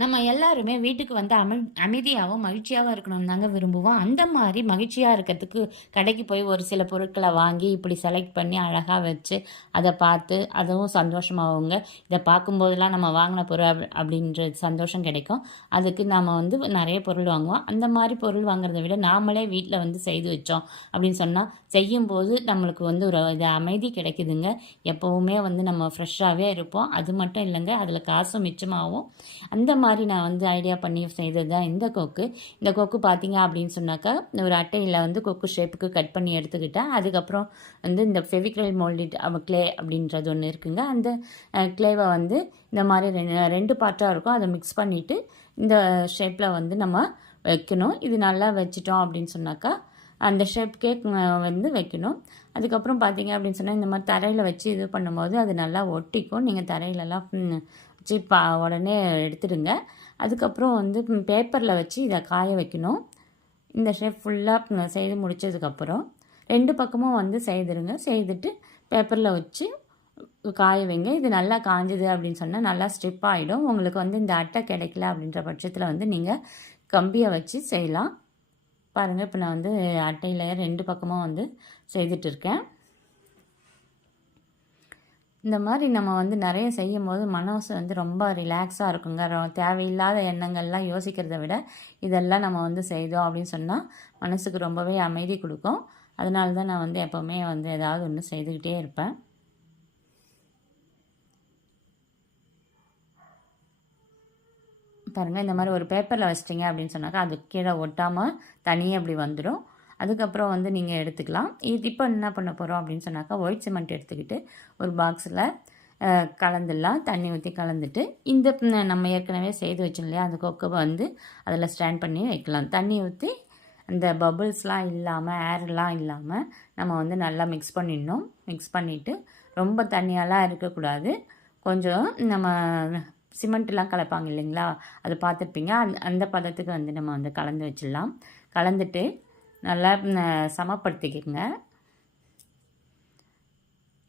நம்ம எல்லாருமே வீட்டுக்கு வந்து அமைதியாகவும் மகிழ்ச்சியாகவும் இருக்கணும்னு தாங்க விரும்புவோம். அந்த மாதிரி மகிழ்ச்சியாக இருக்கிறதுக்கு கடைக்கு போய் ஒரு சில பொருட்களை வாங்கி இப்படி செலக்ட் பண்ணி அழகாக வச்சு அதை பார்த்து அதுவும் சந்தோஷமாகுங்க. இதை பார்க்கும்போதெல்லாம் நம்ம வாங்கின பொருள் அப்படின்ற சந்தோஷம் கிடைக்கும். அதுக்கு நாம் வந்து நிறைய பொருள் வாங்குவோம். அந்த மாதிரி பொருள் வாங்குறதை விட நாமளே வீட்டில் வந்து செய்து வச்சோம் அப்படின்னு சொன்னால் செய்யும்போது நம்மளுக்கு வந்து ஒரு இது அமைதி கிடைக்குதுங்க. எப்போவுமே வந்து நம்ம ஃப்ரெஷ்ஷாகவே இருப்போம். அது மட்டும் இல்லைங்க, அதில் காசும் மிச்சமாகும். அந்த மாதிரி நான் வந்து ஐடியா பண்ணி செய்தது தான் இந்த கொக்கு. இந்த கொக்கு பார்த்தீங்க அப்படின்னு சொன்னாக்கா ஒரு அட்டையில் வந்து கொக்கு ஷேப்புக்கு கட் பண்ணி எடுத்துக்கிட்டேன். அதுக்கப்புறம் வந்து இந்த ஃபெவிக்ரில் மோல்டிட் க்ளே அப்படின்றது ஒன்று இருக்குங்க. அந்த க்ளேவை வந்து இந்த மாதிரி ரெண்டு பார்ட்டாக இருக்கும். அதை மிக்ஸ் பண்ணிவிட்டு இந்த ஷேப்பில் வந்து நம்ம வைக்கணும். இது நல்லா வச்சிட்டோம் அப்படின்னு சொன்னாக்கா அந்த ஷேப்கே வந்து வைக்கணும். அதுக்கப்புறம் பார்த்தீங்க அப்படின்னு சொன்னால் இந்த மாதிரி தரையில் வச்சு இது பண்ணும்போது அது நல்லா ஒட்டிக்கும். நீங்கள் தரையிலலாம் வச்சு உடனே எடுத்துடுங்க. அதுக்கப்புறம் வந்து பேப்பரில் வச்சு இதை காய வைக்கணும். இந்த ஷேப் ஃபுல்லாக செய்து முடித்ததுக்கப்புறம் 2 பக்கமும் வந்து செய்துடுங்க. செய்துட்டு பேப்பரில் வச்சு காய வைங்க. இது நல்லா காஞ்சது அப்படின்னு சொன்னால் நல்லா ஸ்ட்ரிப் ஆகிடும். உங்களுக்கு வந்து இந்த அட்டை கிடைக்கல அப்படின்ற பட்சத்தில் வந்து நீங்கள் கம்பியை வச்சு செய்யலாம். பாருங்கள், இப்போ நான் வந்து அட்டையில் 2 பக்கமும் வந்து செய்துட்டு இருக்கேன். இந்த மாதிரி நம்ம வந்து நிறைய செய்யும் போது மனசு வந்து ரொம்ப ரிலாக்ஸாக இருக்குங்க. தேவையில்லாத எண்ணங்கள்லாம் யோசிக்கிறத விட இதெல்லாம் நம்ம வந்து செய்தோம் அப்படின்னு சொன்னால் மனசுக்கு ரொம்பவே அமைதி கொடுக்கும். அதனால தான் நான் வந்து எப்போவுமே வந்து ஏதாவது ஒன்று செய்துக்கிட்டே இருப்பேன். பாருங்கள், இந்த மாதிரி ஒரு பேப்பரில் வச்சிட்டிங்க அப்படின்னு சொன்னாக்கா அது கீழே ஒட்டாமல் தனியாக அப்படி வந்துடும். அதுக்கப்புறம் வந்து நீங்கள் எடுத்துக்கலாம். இது இப்போ என்ன பண்ண போகிறோம் அப்படின்னு சொன்னாக்கா ஒயிட் சிமெண்ட் எடுத்துக்கிட்டு ஒரு பாக்ஸில் கலந்துடலாம். தண்ணி ஊற்றி கலந்துட்டு இந்த நம்ம ஏற்கனவே செய்து வச்சோம் இல்லையா அந்த கொக்கை வந்து அதில் ஸ்டாண்ட் பண்ணி வைக்கலாம். தண்ணி ஊற்றி அந்த பபுள்ஸ்லாம் இல்லாமல் ஏர்லாம் இல்லாமல் நம்ம வந்து நல்லா மிக்ஸ் பண்ணிடணும். மிக்ஸ் பண்ணிவிட்டு ரொம்ப தண்ணியெல்லாம் இருக்கக்கூடாது. கொஞ்சம் நம்ம சிமெண்ட்லாம் கலப்பாங்க இல்லைங்களா, அது பார்த்துருப்பீங்க. அந்த பதத்துக்கு வந்து நம்ம வந்து கலந்து வச்சிடலாம். கலந்துட்டு நல்லா சமப்படுத்திக்கோங்க,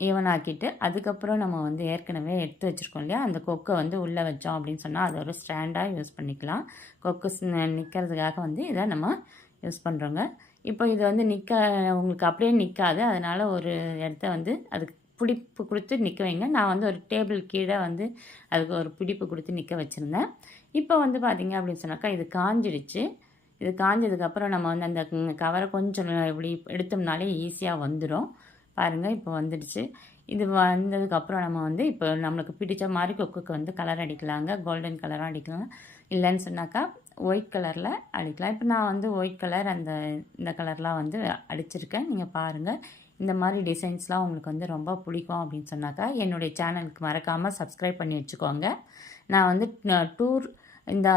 ஈவனாக்கிட்டு. அதுக்கப்புறம் நம்ம வந்து ஏற்கனவே எடுத்து வச்சுருக்கோம் இல்லையா அந்த கொக்கை வந்து உள்ளே வச்சோம் அப்படின்னு சொன்னால் அது ஒரு ஸ்டாண்டாக யூஸ் பண்ணிக்கலாம். கொக்கு நிற்கிறதுக்காக வந்து இதை நம்ம யூஸ் பண்ணுறோங்க. இப்போ இது வந்து உங்களுக்கு அப்படியே நிற்காது. அதனால் ஒரு இடத்த வந்து அதுக்கு பிடிப்பு கொடுத்து நிற்க வைங்க. நான் வந்து ஒரு டேபிள் கீழே வந்து அதுக்கு ஒரு பிடிப்பு கொடுத்து நிற்க வச்சுருந்தேன். இப்போ வந்து பார்த்திங்க அப்படின்னு சொன்னாக்கா இது காஞ்சிடுச்சு. இது காஞ்சதுக்கப்புறம் நம்ம வந்து அந்த கவரை கொஞ்சம் இப்படி எடுத்தோம்னாலே ஈஸியாக வந்துடும். பாருங்கள், இப்போ வந்துடுச்சு. இது வந்ததுக்கப்புறம் நம்ம வந்து இப்போ நம்மளுக்கு பிடிச்ச மாதிரி கொக்குக்கு வந்து கலர் அடிக்கலாங்க. கோல்டன் கலராக அடிக்கலாம். இல்லைன்னு சொன்னாக்கா ஒயிட் கலரில் அடிக்கலாம். இப்போ நான் வந்து ஒயிட் கலர் இந்த கலர்லாம் வந்து அடிச்சிருக்கேன். நீங்கள் பாருங்கள், இந்த மாதிரி டிசைன்ஸ்லாம் உங்களுக்கு வந்து ரொம்ப பிடிக்கும் அப்படின்னு சொன்னாக்கா என்னுடைய சேனலுக்கு மறக்காமல் சப்ஸ்கிரைப் பண்ணி வச்சுக்கோங்க. நான் வந்து டூர் இந்த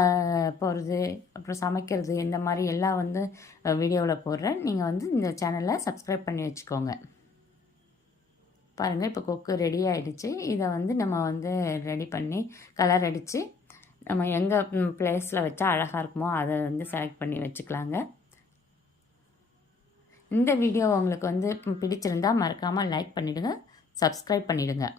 போகிறது அப்புறம் சமைக்கிறது இந்த மாதிரி எல்லாம் வந்து வீடியோவில் போடுறேன். நீங்கள் வந்து இந்த சேனலை சப்ஸ்கிரைப் பண்ணி வச்சுக்கோங்க. பாருங்கள், இப்போ கொக்கு ரெடி ஆகிடுச்சு. இதை வந்து நம்ம வந்து ரெடி பண்ணி கலர் அடித்து நம்ம எங்கே பிளேஸில் வச்சா அழகாக இருக்குமோ அதை வந்து செலக்ட் பண்ணி வச்சுக்கலாங்க. இந்த வீடியோ உங்களுக்கு வந்து பிடிச்சிருந்தால் மறக்காமல் லைக் பண்ணிவிடுங்க, சப்ஸ்கிரைப் பண்ணிவிடுங்க.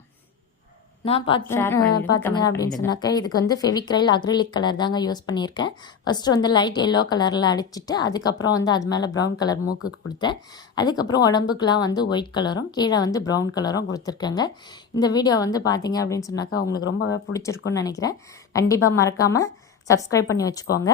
நான் பார்த்தேங்க அப்படின்னு சொன்னாக்கா இதுக்கு வந்து ஃபெவிக்ரைல் அக்ரிலிக் கலர் தாங்க யூஸ் பண்ணியிருக்கேன். ஃபஸ்ட்டு வந்து லைட் எல்லோ கலரில் அடிச்சுட்டு அதுக்கப்புறம் வந்து அது மேலே ப்ரௌன் கலர் மூக்குக்கு கொடுத்தேன். அதுக்கப்புறம் உடம்புக்கெலாம் வந்து ஒயிட் கலரும் கீழே வந்து ப்ரௌன் கலரும் கொடுத்துருக்கேங்க. இந்த வீடியோ வந்து பார்த்தீங்க அப்படின்னு சொன்னாக்கா உங்களுக்கு ரொம்பவே பிடிச்சிருக்குன்னு நினைக்கிறேன். கண்டிப்பாக மறக்காமல் சப்ஸ்கிரைப் பண்ணி வச்சுக்கோங்க.